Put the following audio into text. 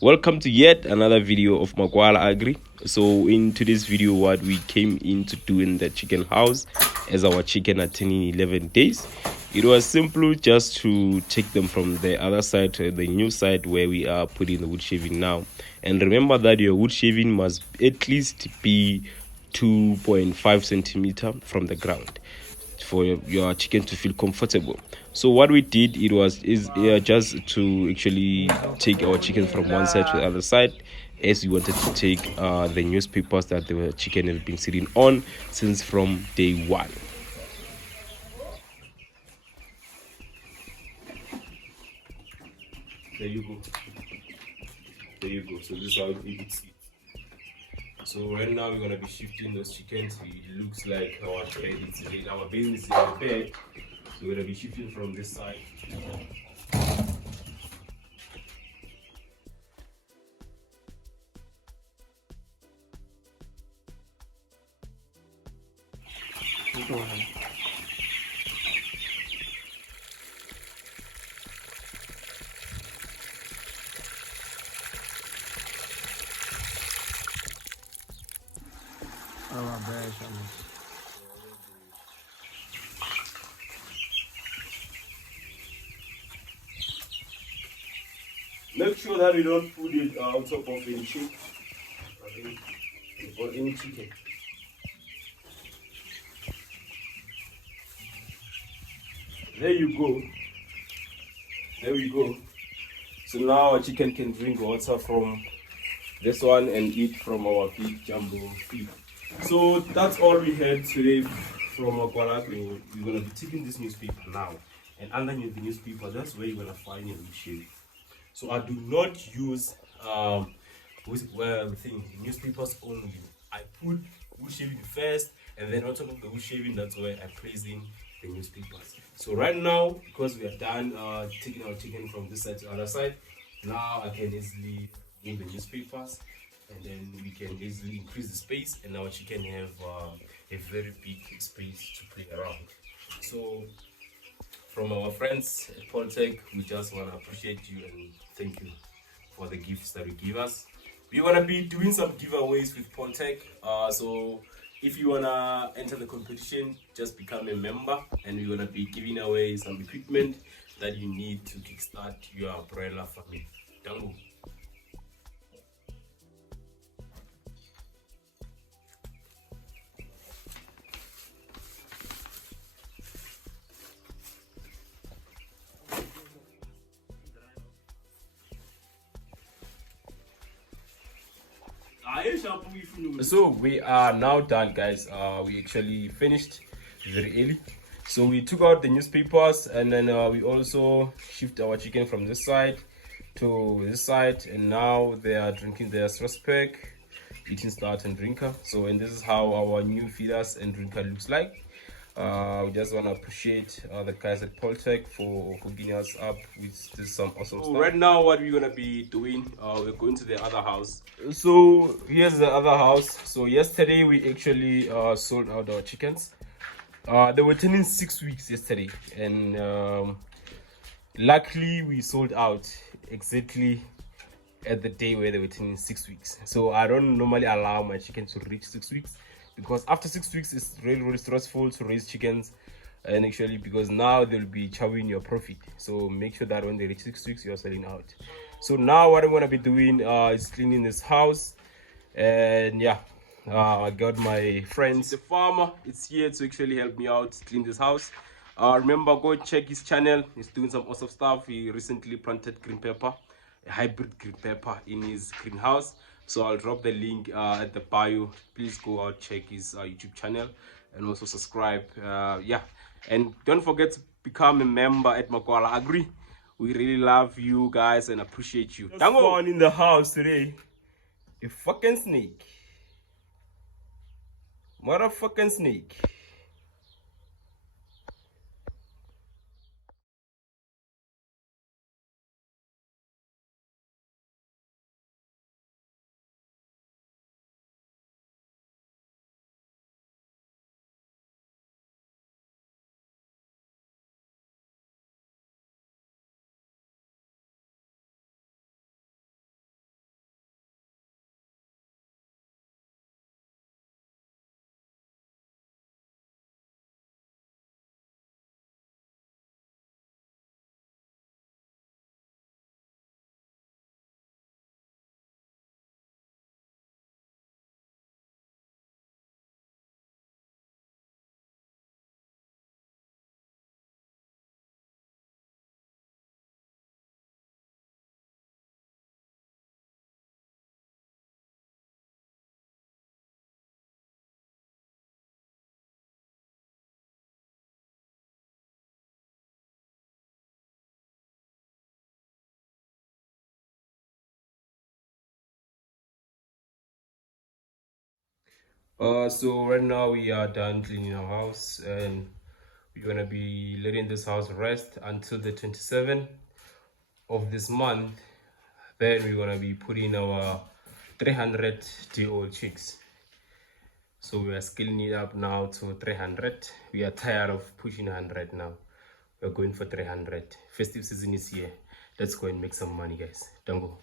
Welcome to yet another video of Makwala Agri. So in today's video, what we came in to do in the chicken house as our chicken are turning 11 days, it was simple just to take them from the other side to the new side where we are putting the wood shaving now. And remember that your wood shaving must at least be 2.5 centimeter from the ground for your chicken to feel comfortable. So what we did, just to actually take our chicken from one side to the other side, as we wanted to take the newspapers that the chicken has been sitting on since from day one. There you go. There you go. So this is how it eats. So right now we're gonna be shifting those chickens. It looks like our our business is in the bed. So we're gonna be shifting from this side. Make sure that we don't put it on top of any chicken or any chicken. There you go. There we go. So now our chicken can drink water from this one and eat from our big jumbo feed. So that's all we had today from our product. We're gonna be taking this newspaper now, and underneath the newspaper, that's where you're gonna find your shade. So I do not use newspapers only. I put wood shaving first, and then on top of the wood shaving, that's where I place in the newspapers. So right now, because we are done taking our chicken from this side to the other side, now I can easily move the newspapers, and then we can easily increase the space, and our chicken have a very big space to play around. So from our friends at Poultry, we just want to appreciate you and thank you for the gifts that you give us. We're going to be doing some giveaways with Poultry. So if you want to enter the competition, just become a member, and we're going to be giving away some equipment that you need to kickstart your broiler farming. Dango. So we are now done, guys. We actually finished very early. So we took out the newspapers, and then we also shift our chicken from this side to this side, and now they are drinking their stress pack, eating start and drinker. So, and this is how our new feeders and drinker looks like. We just want to appreciate the guys at Poultry for hooking us up with this some awesome stuff. Right now, what we're gonna be doing, we're going to the other house. So here's the other house. So yesterday we actually sold out our chickens. They were turning 6 weeks yesterday, and luckily we sold out exactly at the day where they were turning 6 weeks. So I don't normally allow my chicken to reach 6 weeks, because after 6 weeks it's really, really stressful to raise chickens, and actually because now they'll be chowing your profit. So make sure that when they reach 6 weeks you're selling out. So now what I'm going to be doing is cleaning this house, and yeah, I got my friends, the farmer, is here to actually help me out clean this house. Remember, go check his channel. He's doing some awesome stuff. He recently planted green pepper, a hybrid green pepper, in his greenhouse. So I'll drop the link at the bio. Please go out, check his YouTube channel, and also subscribe. Yeah, and don't forget to become a member at Makwala Agri. We really love you guys and appreciate you. Just found in the house today a fucking snake. Motherfucking snake. So right now we are done cleaning our house, and we're gonna be letting this house rest until the 27th of this month. Then we're gonna be putting our 300-day-old chicks. So we are scaling it up now to 300. We are tired of pushing 100 now. We're going for 300. Festive season is here. Let's go and make some money, guys. Don't go.